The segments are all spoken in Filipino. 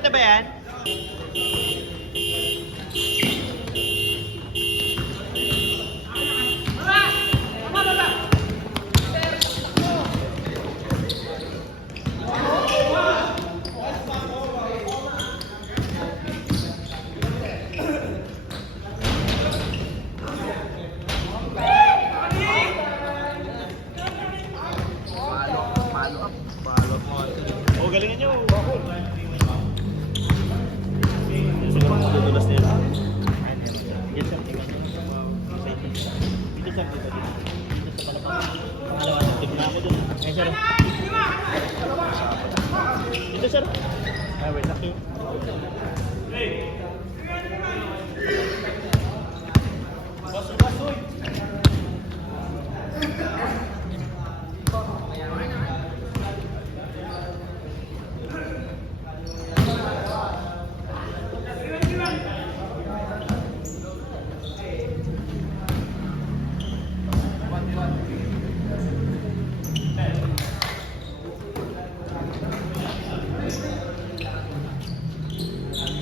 50 ba yan? Oh, galingan nyo. Siguro madudulas na yun. Yes, sir. Dito, sir. Dito sa palapang. Pangalawa, nagtip na ako dun. Ay, sir. Dito, sir. Ay, wait. Thank you.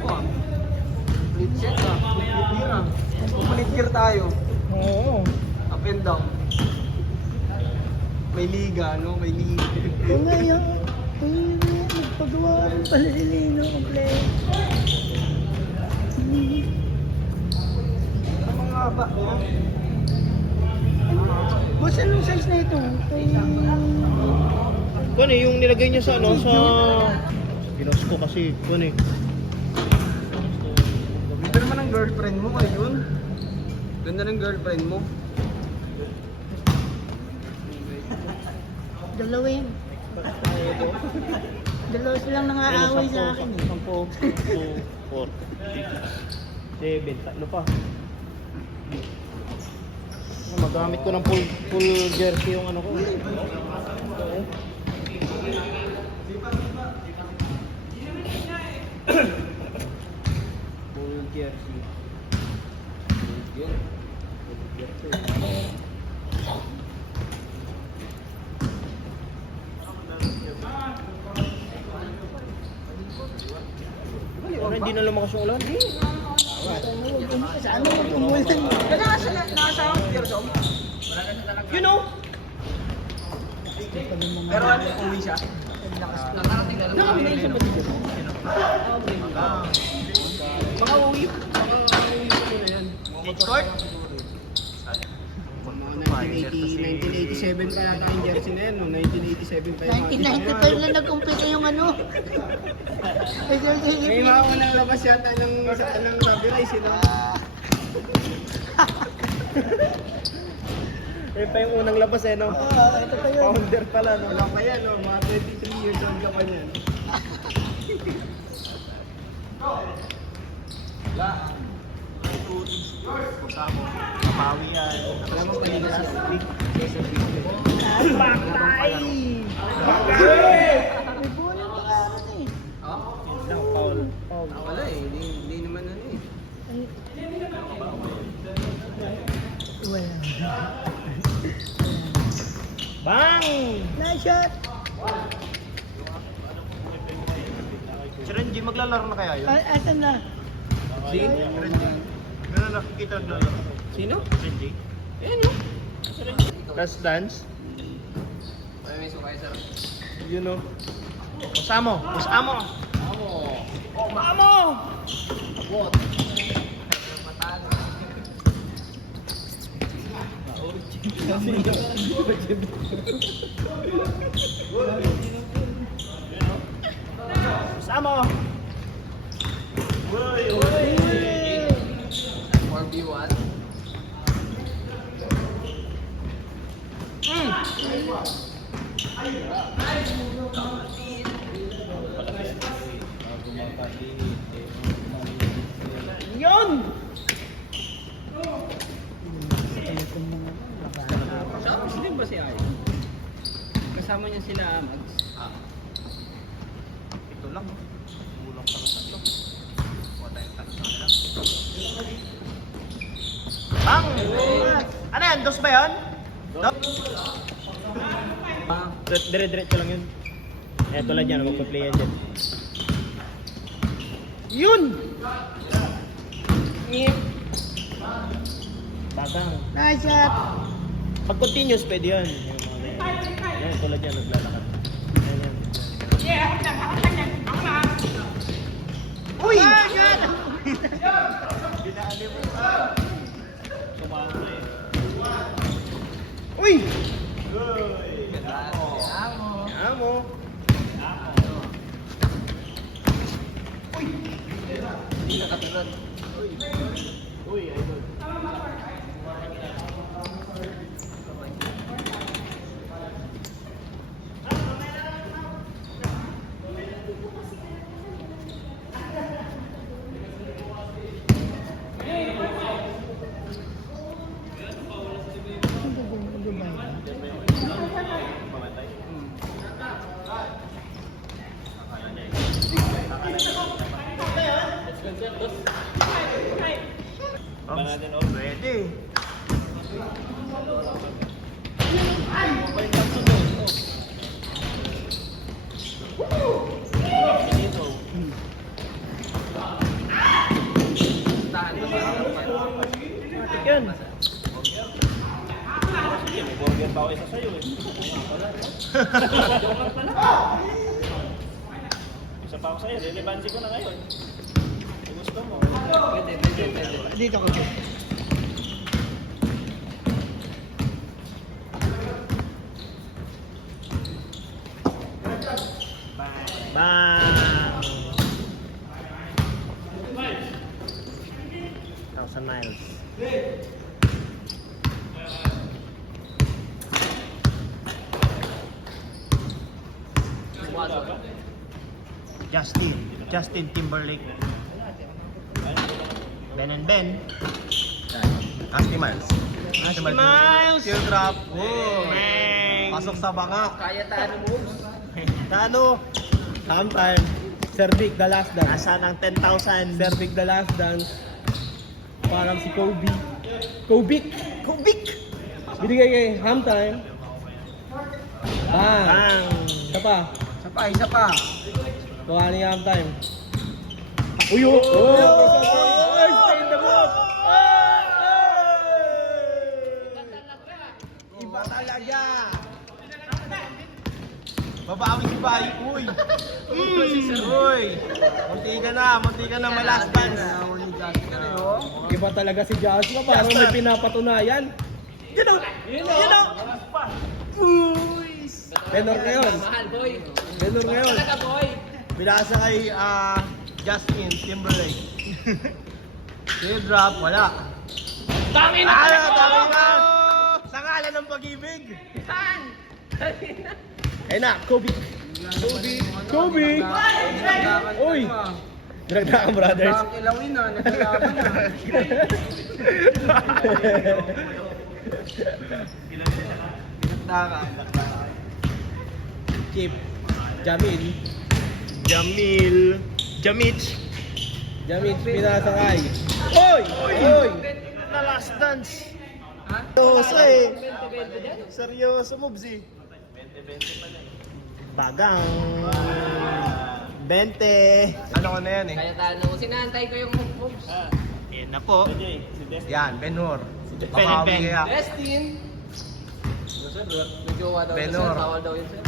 ako ah. Split set ah. Split gear ah. Split gear tayo. Oo. Up and down. May liga, no? May liga. Kung ngayon, magpagawa ka rin pala si Lino complete. Ang mga haba, no? Boss, anong size na ito? Kung yung nilagay niya sa ano, sa pinos ko kasi, kung Ganda naman ang girlfriend mo ngayon. Ganda ng girlfriend mo. Dalawa yun. Dalawa silang nangaaway sa akin. 10, 2, 4, 7, tatlo pa. Magamit ko ng full jersey yung ano ko. Oo. Full jersey. Parang hindi na lumakas yung ulan. Sa ano, umulan. Nakasama si Gersom? You know? Pero ano, uwi siya? Nakarating na lang. Nakapinayin siya ba dito? Mga uwi. Mga uwi ko na yan. Short? 1987 pa yata yung jersey na yan, no? 1987 pa yung 1995 na nag-umpisa yung ano. May mga unang labas yata ng Sabiray sila. Eh pa yung unang labas eh, no? Ito pa yun. Founder pala, no? Wala pa yan, no? Mga 23 years old ka pa niyan. Kapawi yan. Alam mo pa nila sa Sabiray? Bakay! May buwan pa nga ako eh. Lang, Paul. Wala eh. Hindi naman ano eh. Wala. Bang! Nice shot! Si Renji, maglalaro na kaya yun? Asan na? Si Renji. Meron nakikita naglalaro. Sino? Renji. Ayan yun. Last dance. May sukay sir. You know. Usamo! Usamo! Oh, maamo! What? Usamo! 4v1. Yun! Kasama sila ba si Ay? Kasama niya sila Mags. Ito lang. Kulang pa ng tatlo. Kuha tayong tatlo na lang. Bang! Ano yan? Dos ba yun? Dire-diretso lang yun. Eh, tulad yan. Magpa-play yan dyan. Yun! Ngip! Bagang. Nice shot! Pag continuous, pwede yan. Yan, tulad yan. Naglalakad. Yan, yan. Uy! Uy! Amo. Hindi nakatulad. Uy, idol. Ba natin already. yan. Sige, may burger pa ako isa sa'yo eh. Isa pa ako sa'yo, relevancy ko na ngayon. Kung gusto mo. Pwede. Dito ko. Bang! 1,000 miles. Justin Timberlake. Ben and Ben. Asty Miles. Miles! Teardrop. Meng! Pasok sa banga. Kaya tayo moves. Tano? Sometime. Sir Vic, the last dance. Asan ang 10,000? Sir Vic, the last dance. Parang si Kobe. Kobe! Binigay kay Ham Time. Bang! Isa pa. Kuha ni Ham Time. Uyo! Stay in the move! Iba talaga. Babawi si Bayi. Uy. Uy. Munti ka na may last dance. Iba talaga si Joshua. Parang may pinapatunayan. You know! Uy! Tenor ngayon. Mahal, boy. Tenor ngayon. Talaga, boy. Binasa kay Justin Timberlake. Teardrop, wala. Tangin na! Tama na! Sa ngalan ng pag-ibig. Saan? Ayun na, Kobe! Uy! Dinagdakan, brothers. Ilawin na, nagkalaban na. Chip. Jamil, Jamich. pinasakay. Oy! Na last dance. Ha? Seryoso eh. 20-20 Seryoso moves eh. Bagang. 20. Ano ko na yan eh? Kaya tayo, sinantay ko yung moves. Yan na po. Yan, Ben Hur. Ben. Babawi kaya. Destin! Nagjowa daw yun, Benor. sir. Bawal daw yun, sir.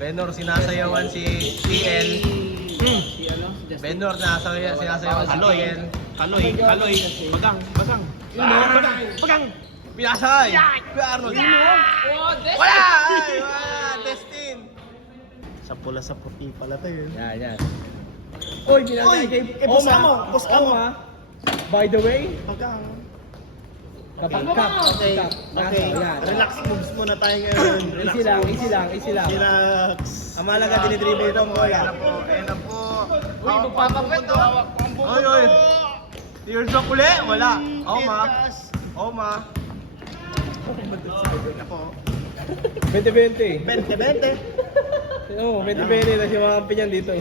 Ben Hur sinasayawan si TL. Si ano? Si Destin. Ben Hur sinasayawan si Aloy. TL. Aloy. Bagang. Bagang. Pinasakay. Kuya Arnold. Oh, Destin! Wala! Ay, wala! Destin! Sa pula sa puti pala to yun. Yan. Oy, binagay kay boss Amo. By the way, Bagang. kapag Okay. Yan. Relax moves muna tayo ngayon. Easy lang. Relax. Ang mahalaga dinidribble ito, boy. Ayan na po. Uy, magpapapit to. Oy! Teardrop uli? Wala. Oma. Ako. 20-20. 20-20. Oo, 20-20 na si mga kampi niyan dito.